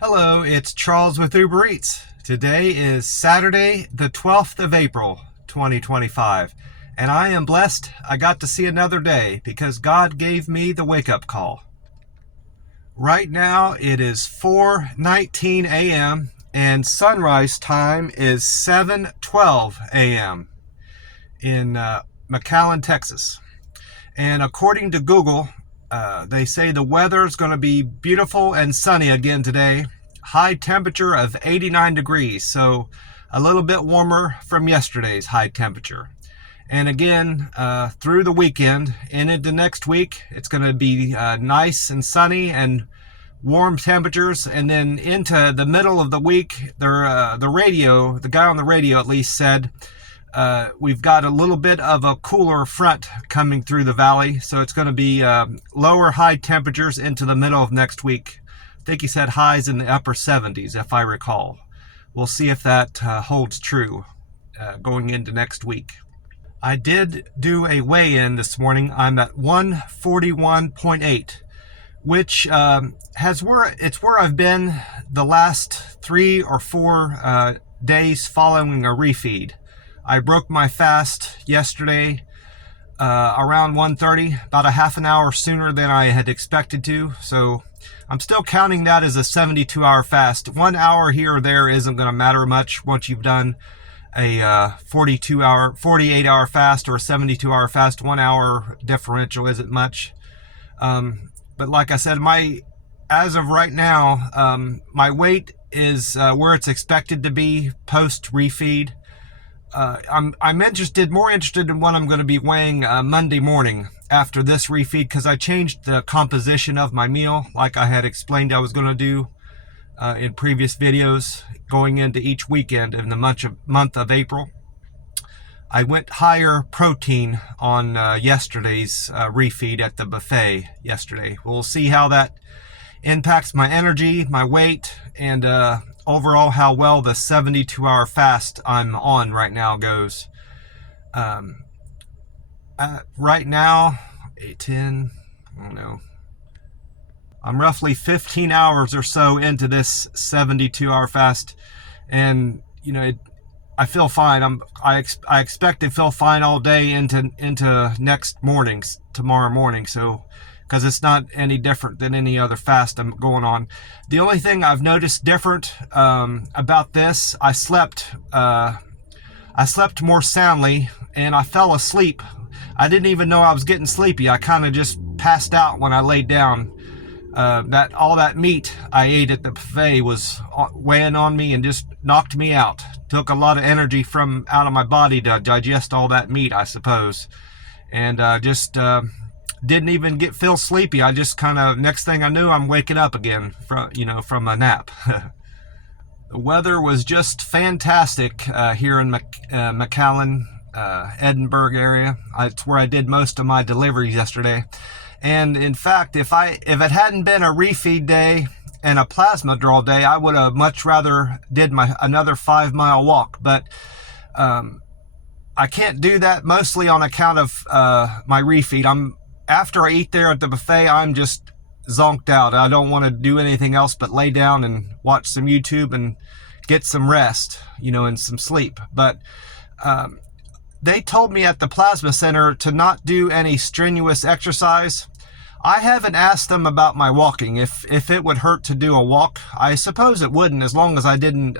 Hello, it's Charles with Uber Eats. Today is Saturday, the 12th of April, 2025, and I am blessed I got to see another day because God gave me the wake-up call. Right now it is 4:19 a.m. and sunrise time is 7:12 a.m. in McAllen, Texas. And according to Google, they say the weather is going to be beautiful and sunny again today. High temperature of 89 degrees, so a little bit warmer from yesterday's high temperature. And again, through the weekend and into next week, it's going to be nice and sunny and warm temperatures. And then into the middle of the week, the guy on the radio at least said, we've got a little bit of a cooler front coming through the valley, so it's going to be lower high temperatures into the middle of next week. I think he said highs in the upper 70s, if I recall. We'll see if that holds true going into next week. I did do a weigh-in this morning. I'm at 141.8, which it's where I've been the last 3 or 4 days following a refeed. I broke my fast yesterday around 1:30, about a half an hour sooner than I had expected to. So I'm still counting that as a 72-hour fast. 1 hour here or there isn't going to matter much once you've done a 48-hour fast or a 72-hour fast. 1 hour differential isn't much. But like I said, as of right now, my weight is where it's expected to be post refeed. I'm more interested in what I'm going to be weighing Monday morning after this refeed, because I changed the composition of my meal like I had explained I was going to do in previous videos going into each weekend in the month of April. I went higher protein on yesterday's refeed at the buffet yesterday. We'll see how that impacts my energy, my weight, and overall how well the 72-hour fast I'm on right now goes. Right now, 8, 10, I don't know. I'm roughly 15 hours or so into this 72-hour fast, and I feel fine. I expect to feel fine all day into tomorrow morning. So, because it's not any different than any other fast I'm going on. The only thing I've noticed different about this, I slept more soundly and I fell asleep. I didn't even know I was getting sleepy. I kind of just passed out when I laid down. All that meat I ate at the buffet was weighing on me and just knocked me out. Took a lot of energy from out of my body to digest all that meat, I suppose. And didn't even feel sleepy. I just kind of, next thing I knew, I'm waking up again from a nap. The weather was just fantastic here in McAllen, Edinburgh area. It's where I did most of my deliveries yesterday. And in fact, if it hadn't been a refeed day and a plasma draw day, I would have much rather did another 5-mile walk. But I can't do that, mostly on account of my refeed. After I eat there at the buffet, I'm just zonked out. I don't want to do anything else but lay down and watch some YouTube and get some rest, and some sleep. But they told me at the plasma center to not do any strenuous exercise. I haven't asked them about my walking, if it would hurt to do a walk. I suppose it wouldn't, as long as I didn't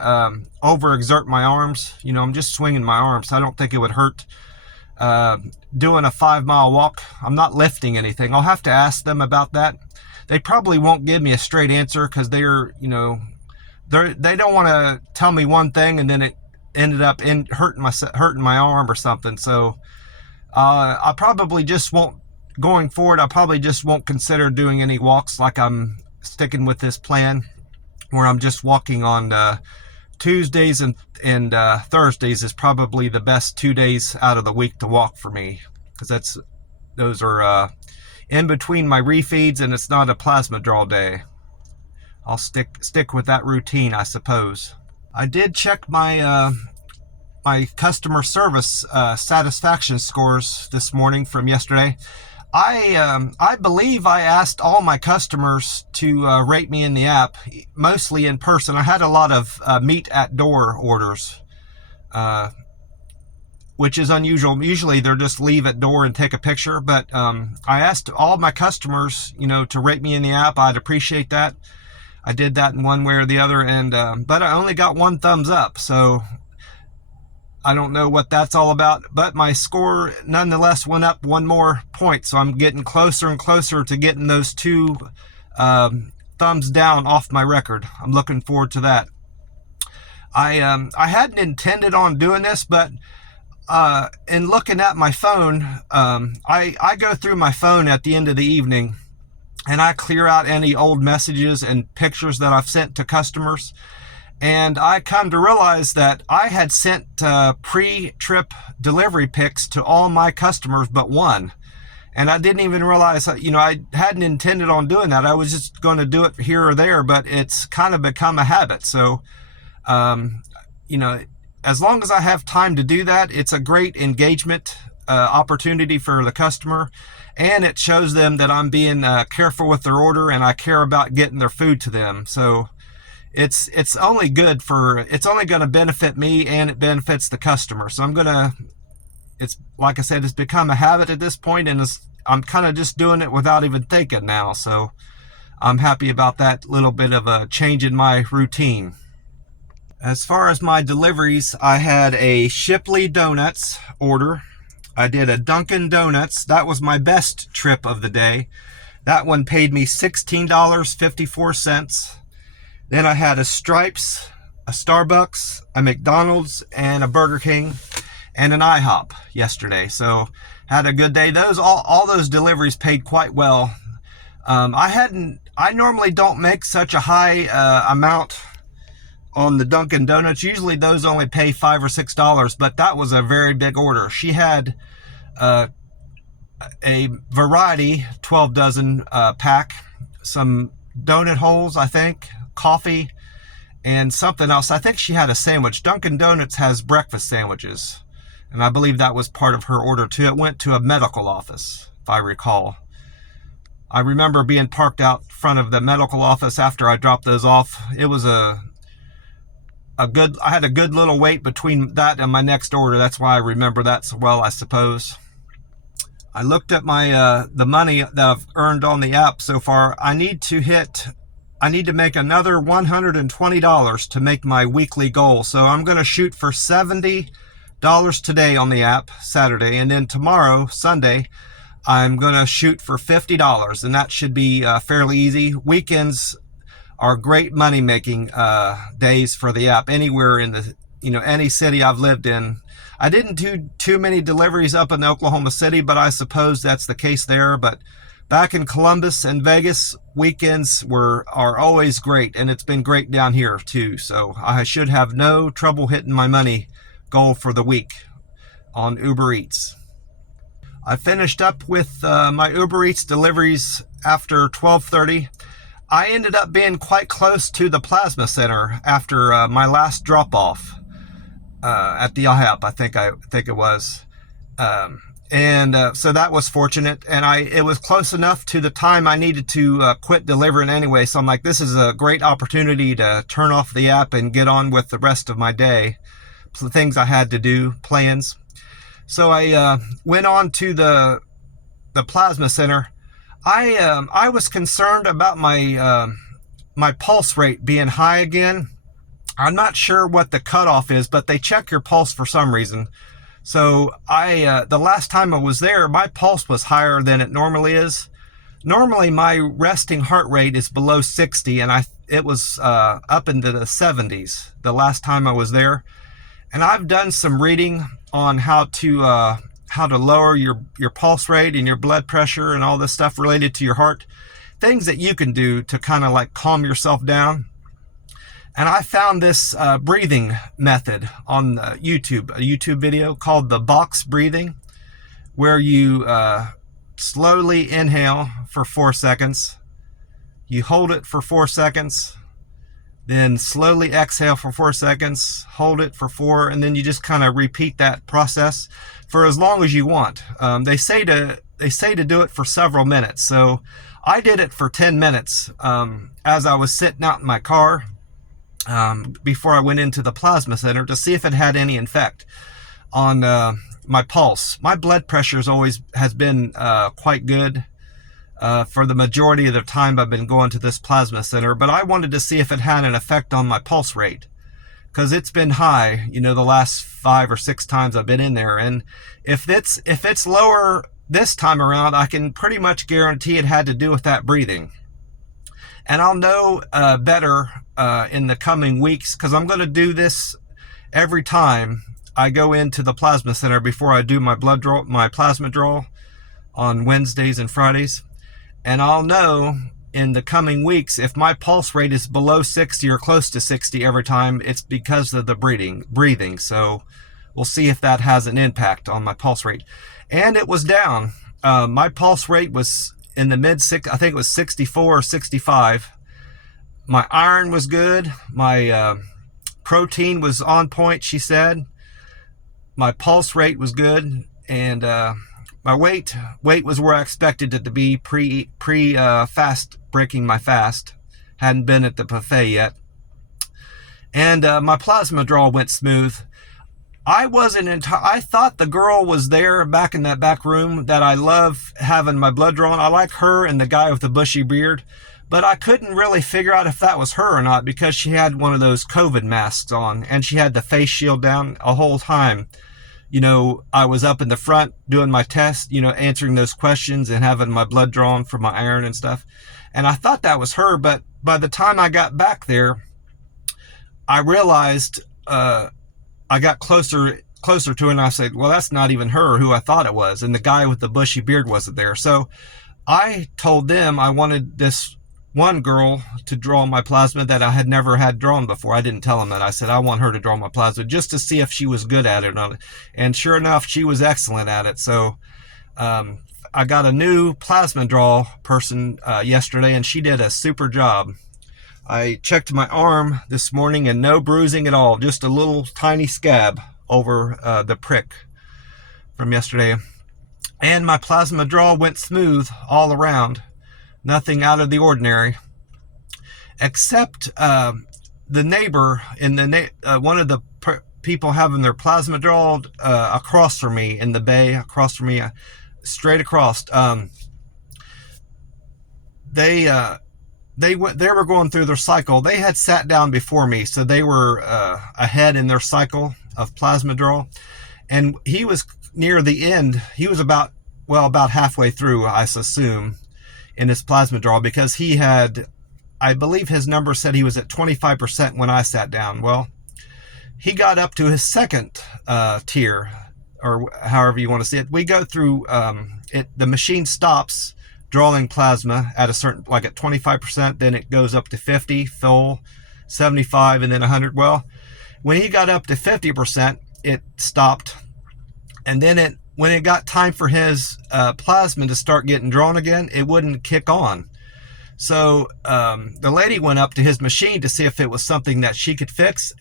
overexert my arms. I'm just swinging my arms, so I don't think it would hurt doing a 5-mile walk. I'm not lifting anything. I'll have to ask them about that. They probably won't give me a straight answer because they don't want to tell me one thing and then it ended up hurting my arm or something. So I probably just won't, going forward, I probably just won't consider doing any walks. Like, I'm sticking with this plan where I'm just walking on Tuesdays and Thursdays is probably the best 2 days out of the week to walk for me, because those are in between my refeeds and it's not a plasma draw day. I'll stick with that routine, I suppose. I did check my my customer service satisfaction scores this morning from yesterday. I believe I asked all my customers to rate me in the app, mostly in person. I had a lot of meet at door orders, which is unusual. Usually they're just leave at door and take a picture, but I asked all my customers, to rate me in the app. I'd appreciate that. I did that in one way or the other, and but I only got one thumbs up, so I don't know what that's all about, but my score nonetheless went up one more point, so I'm getting closer and closer to getting those two thumbs down off my record. I'm looking forward to that. I hadn't intended on doing this, but in looking at my phone, I go through my phone at the end of the evening, and I clear out any old messages and pictures that I've sent to customers. And I come to realize that I had sent pre-trip delivery pics to all my customers but one. And I didn't even realize, I hadn't intended on doing that. I was just going to do it here or there, but it's kind of become a habit. So, as long as I have time to do that, it's a great engagement opportunity for the customer. And it shows them that I'm being careful with their order and I care about getting their food to them. So it's only going to benefit me, and it benefits the customer. So it's like I said, it's become a habit at this point, and I'm kind of just doing it without even thinking now. So I'm happy about that little bit of a change in my routine. As far as my deliveries, I had a Shipley Donuts order. I did a Dunkin' Donuts. That was my best trip of the day. That one paid me $16.54. Then I had a Stripes, a Starbucks, a McDonald's, and a Burger King, and an IHOP yesterday. So had a good day. All those deliveries paid quite well. I normally don't make such a high amount on the Dunkin' Donuts. Usually those only pay $5 or $6, but that was a very big order. She had a variety 12 dozen pack, some donut holes, I think, coffee, and something else. I think she had a sandwich. Dunkin' Donuts has breakfast sandwiches, and I believe that was part of her order too. It went to a medical office, if I recall. I remember being parked out front of the medical office after I dropped those off. It was I had a good little wait between that and my next order. That's why I remember that so well, I suppose. I looked at my the money that I've earned on the app so far. I need to make another $120 to make my weekly goal. So I'm going to shoot for $70 today on the app, Saturday, and then tomorrow, Sunday, I'm going to shoot for $50, and that should be fairly easy. Weekends are great money-making days for the app anywhere in the, any city I've lived in. I didn't do too many deliveries up in Oklahoma City, but I suppose that's the case there. But back in Columbus and Vegas, weekends are always great, and it's been great down here too. So I should have no trouble hitting my money goal for the week on Uber Eats. I finished up with my Uber Eats deliveries after 12:30. I ended up being quite close to the Plasma Center after my last drop-off at the IHOP, I think it was. So that was fortunate, and it was close enough to the time I needed to quit delivering anyway. So I'm like, this is a great opportunity to turn off the app and get on with the rest of my day, things I had to do, plans. So I went on to the Plasma Center. I was concerned about my pulse rate being high again. I'm not sure what the cutoff is, but they check your pulse for some reason. So the last time I was there, my pulse was higher than it normally is. Normally my resting heart rate is below 60, and it was up into the 70s the last time I was there. And I've done some reading on how to lower your pulse rate and your blood pressure and all this stuff related to your heart, things that you can do to kind of like calm yourself down. And I found this breathing method on YouTube, a YouTube video called the box breathing, where you slowly inhale for 4 seconds, you hold it for 4 seconds, then slowly exhale for 4 seconds, hold it for 4, and then you just kind of repeat that process for as long as you want. They say to they say to do it for several minutes. So I did it for 10 minutes as I was sitting out in my car before I went into the plasma center to see if it had any effect on my pulse. My blood pressure has been quite good for the majority of the time I've been going to this plasma center, but I wanted to see if it had an effect on my pulse rate, because it's been high, you know, the last 5 or 6 times I've been in there. And if it's lower this time around, I can pretty much guarantee it had to do with that breathing. And I'll know better in the coming weeks, because I'm going to do this every time I go into the plasma center before I do my plasma draw on Wednesdays and Fridays. And I'll know in the coming weeks if my pulse rate is below 60 or close to 60 every time, it's because of the breathing. So we'll see if that has an impact on my pulse rate. And it was down. My pulse rate was in the I think it was 64 or 65. My iron was good. My protein was on point, she said. My pulse rate was good. And my weight was where I expected it to be pre fast, breaking my fast. Hadn't been at the buffet yet. And my plasma draw went smooth. I thought the girl was there back in that back room that I love having my blood drawn. I like her and the guy with the bushy beard, but I couldn't really figure out if that was her or not, because she had one of those COVID masks on and she had the face shield down a whole time. You know, I was up in the front doing my test, you know, answering those questions and having my blood drawn for my iron and stuff. And I thought that was her, but by the time I got back there, I realized, I got closer to her, and I said, well, that's not even her who I thought it was. And the guy with the bushy beard wasn't there. So I told them I wanted this one girl to draw my plasma that I had never had drawn before. I didn't tell them that. I said, I want her to draw my plasma just to see if she was good at it or not. And sure enough, she was excellent at it. So I got a new plasma draw person yesterday, and she did a super job. I checked my arm this morning and no bruising at all, just a little tiny scab over the prick from yesterday. And my plasma draw went smooth all around. Nothing out of the ordinary. Except the neighbor, one of the people having their plasma drawn across from me in the bay, across from me, straight across. They were going through their cycle. They had sat down before me, so they were ahead in their cycle of plasma draw. And he was near the end. He was about halfway through, I assume, in his plasma draw, because he had, I believe his number said he was at 25% when I sat down. Well, he got up to his second tier, or however you want to see it. We go through the machine stops drawing plasma at a certain, like at 25%, then it goes up to 50, full, 75, and then 100. Well, when he got up to 50%, it stopped. And then when it got time for his plasma to start getting drawn again, it wouldn't kick on. So the lady went up to his machine to see if it was something that she could fix.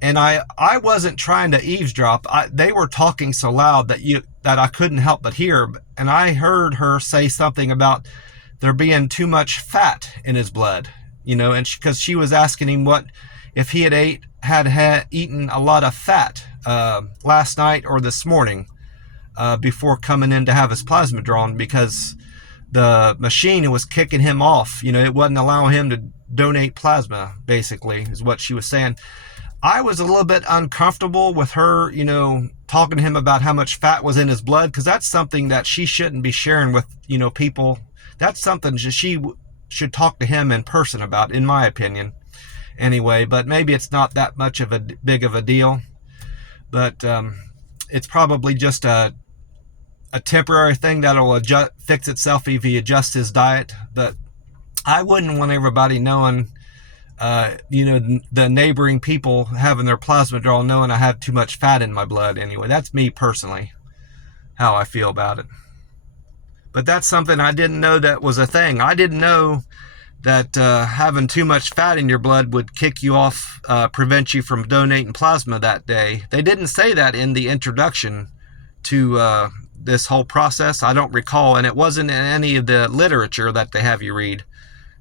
And I wasn't trying to eavesdrop. They were talking so loud that I couldn't help but hear. And I heard her say something about there being too much fat in his blood, you know, and because she was asking him what if he had eaten a lot of fat last night or this morning before coming in to have his plasma drawn, because the machine was kicking him off. You know, it wasn't allowing him to donate plasma, basically, is what she was saying. I was a little bit uncomfortable with her, you know, talking to him about how much fat was in his blood, because that's something that she shouldn't be sharing with, you know, people. That's something she should talk to him in person about, in my opinion. Anyway, but maybe it's not that much of a big of a deal. But it's probably just a temporary thing that'll fix itself if he adjusts his diet. But I wouldn't want everybody knowing, you know, the neighboring people having their plasma drawn knowing I have too much fat in my blood. Anyway, that's me personally, how I feel about it. But that's something I didn't know that was a thing. I didn't know that having too much fat in your blood would kick you off, prevent you from donating plasma that day. They didn't say that in the introduction to this whole process. I don't recall, and it wasn't in any of the literature that they have you read,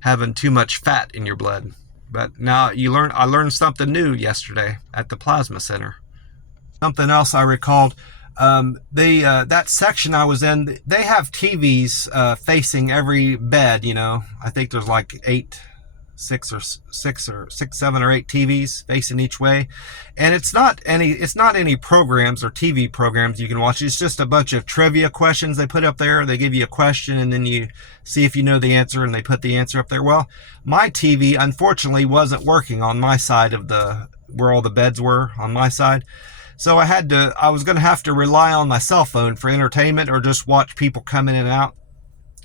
having too much fat in your blood. But now I learned something new yesterday at the plasma center. Something else I recalled, that section I was in, they have TVs facing every bed. I think there's like six, seven or eight TVs facing each way, and it's not any programs or TV programs you can watch. It's just a bunch of trivia questions they put up there. They give you a question and then you see if you know the answer, and they put the answer up there. Well, my TV unfortunately wasn't working on my side of where all the beds were on my side, so I was going to have to rely on my cell phone for entertainment or just watch people come in and out.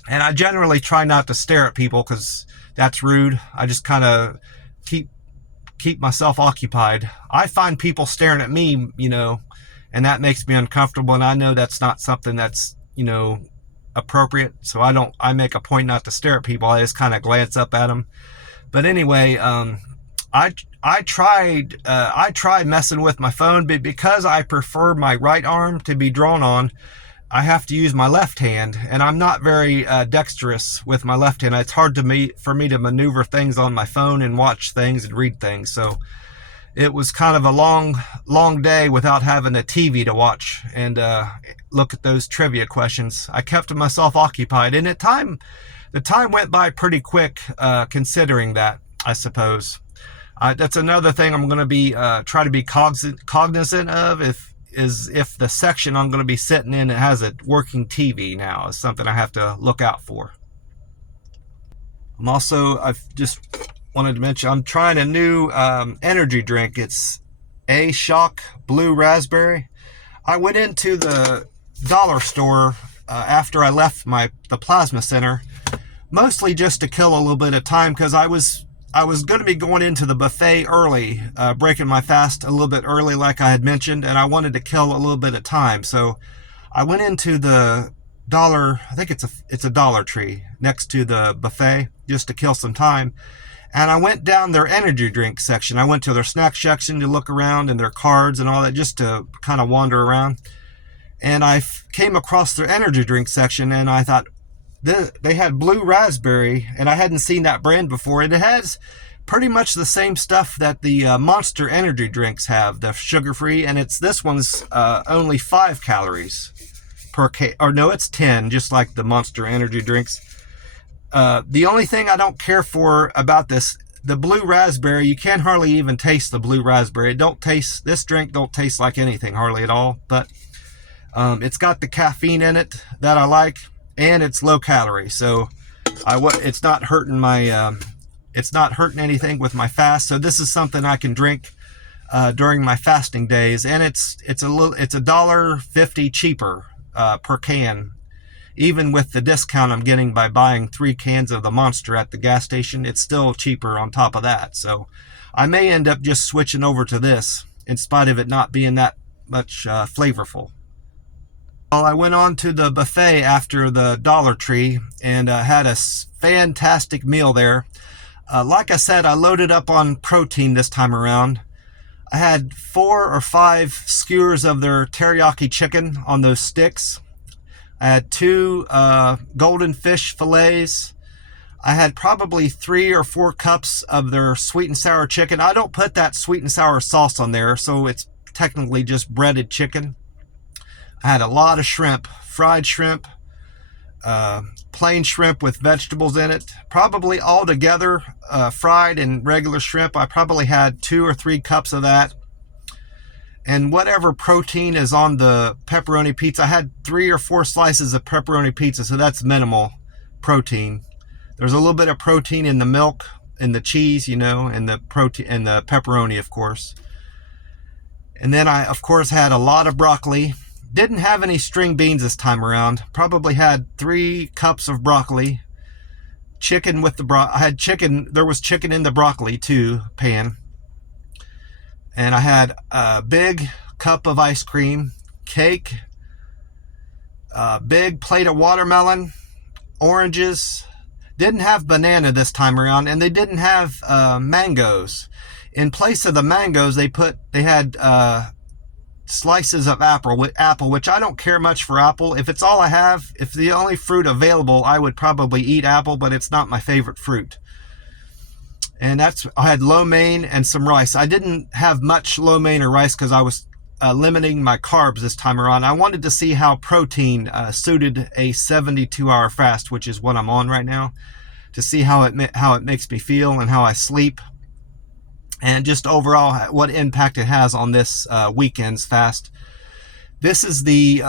And I generally try not to stare at people because that's rude. I just kind of keep myself occupied. I find people staring at me, and that makes me uncomfortable. And I know that's not something that's, appropriate. So I make a point not to stare at people. I just kind of glance up at them. But anyway, I tried messing with my phone, but because I prefer my right arm to be drawn on, I have to use my left hand, and I'm not very dexterous with my left hand. It's hard for me to maneuver things on my phone and watch things and read things. So it was kind of a long day without having a TV to watch and look at those trivia questions. I kept myself occupied, and the time went by pretty quick, considering that, I suppose. That's another thing I'm going to be try to be cognizant of if the section I'm going to be sitting in, it has a working TV now, is something I have to look out for. I've just wanted to mention, I'm trying a new energy drink. It's A-Shock Blue Raspberry. I went into the dollar store after I left the plasma center, mostly just to kill a little bit of time, because I was going to be going into the buffet early, breaking my fast a little bit early like I had mentioned, and I wanted to kill a little bit of time. So I went into the I think it's a Dollar Tree next to the buffet, just to kill some time. And I went down their energy drink section. I went to their snack section to look around, and their cards and all that, just to kind of wander around. And I came across their energy drink section, and I thought, they had Blue Raspberry, and I hadn't seen that brand before. And it has pretty much the same stuff that the Monster energy drinks have, the sugar-free, and this one's only 5 calories per or no, it's 10, just like the Monster energy drinks. The only thing I don't care for about the Blue Raspberry, you can't hardly even taste the Blue Raspberry. This drink don't taste like anything hardly at all, but it's got the caffeine in it that I like. And it's low calorie, so it's not hurting anything with my fast. So this is something I can drink during my fasting days, and it's $1.50 cheaper per can, even with the discount I'm getting by buying 3 cans of the Monster at the gas station. It's still cheaper on top of that. So I may end up just switching over to this, in spite of it not being that much flavorful. Well, I went on to the buffet after the Dollar Tree and had a fantastic meal there. Like I said, I loaded up on protein this time around. I had 4 or 5 skewers of their teriyaki chicken on those sticks. I had 2 golden fish fillets. I had probably 3 or 4 cups of their sweet and sour chicken. I don't put that sweet and sour sauce on there, so it's technically just breaded chicken. I had a lot of shrimp, fried shrimp, plain shrimp with vegetables in it. Probably all together, fried and regular shrimp, I probably had 2 or 3 cups of that. And whatever protein is on the pepperoni pizza, I had 3 or 4 slices of pepperoni pizza, so that's minimal protein. There's a little bit of protein in the milk, in the cheese, and the protein and the pepperoni, of course. And then I, of course, had a lot of broccoli. Didn't have any string beans this time around. Probably had 3 cups of broccoli. Chicken with I had chicken. There was chicken in the broccoli too, pan. And I had a big cup of ice cream, cake, a big plate of watermelon, oranges. Didn't have banana this time around, and they didn't have mangoes. In place of the mangoes, they had slices of apple, which I don't care much for apple. If it's all I have, if the only fruit available, I would probably eat apple, but it's not my favorite fruit. And I had lo mein and some rice. I didn't have much lo mein or rice because I was limiting my carbs this time around. I wanted to see how protein suited a 72-hour fast, which is what I'm on right now, to see how it makes me feel and how I sleep, and just overall what impact it has on this weekend's fast. This is the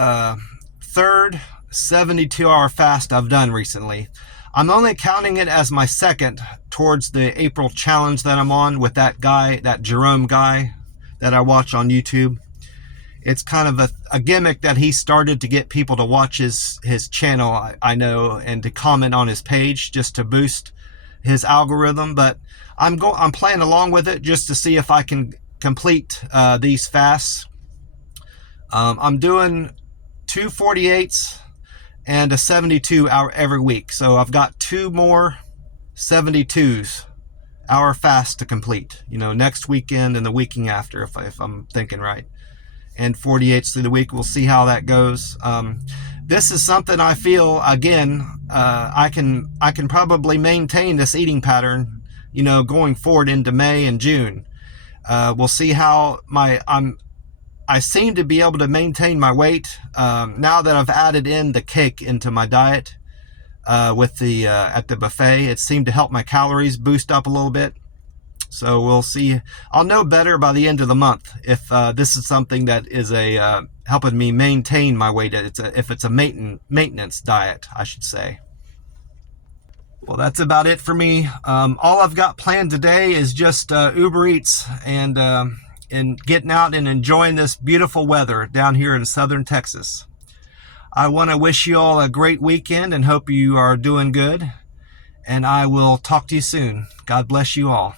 third 72-hour fast I've done recently. I'm only counting it as my second towards the April challenge that I'm on with that guy, that Jerome guy that I watch on YouTube. It's kind of a gimmick that he started to get people to watch his channel, I know, and to comment on his page just to boost his algorithm. But I'm playing along with it just to see if I can complete these fasts. I'm doing 2 48s and a 72-hour every week. So I've got 2 more 72-hour fasts to complete, next weekend and the weekend after, if I'm thinking right. And 48s through the week. We'll see how that goes. This is something I feel, again, I can probably maintain this eating pattern, going forward into May and June. We'll see how I seem to be able to maintain my weight now that I've added in the cake into my diet with the at the buffet. It seemed to help my calories boost up a little bit. So we'll see. I'll know better by the end of the month if this is something that is helping me maintain my weight. If it's a maintenance diet, I should say. Well, that's about it for me. All I've got planned today is just Uber Eats and getting out and enjoying this beautiful weather down here in southern Texas. I want to wish you all a great weekend and hope you are doing good. And I will talk to you soon. God bless you all.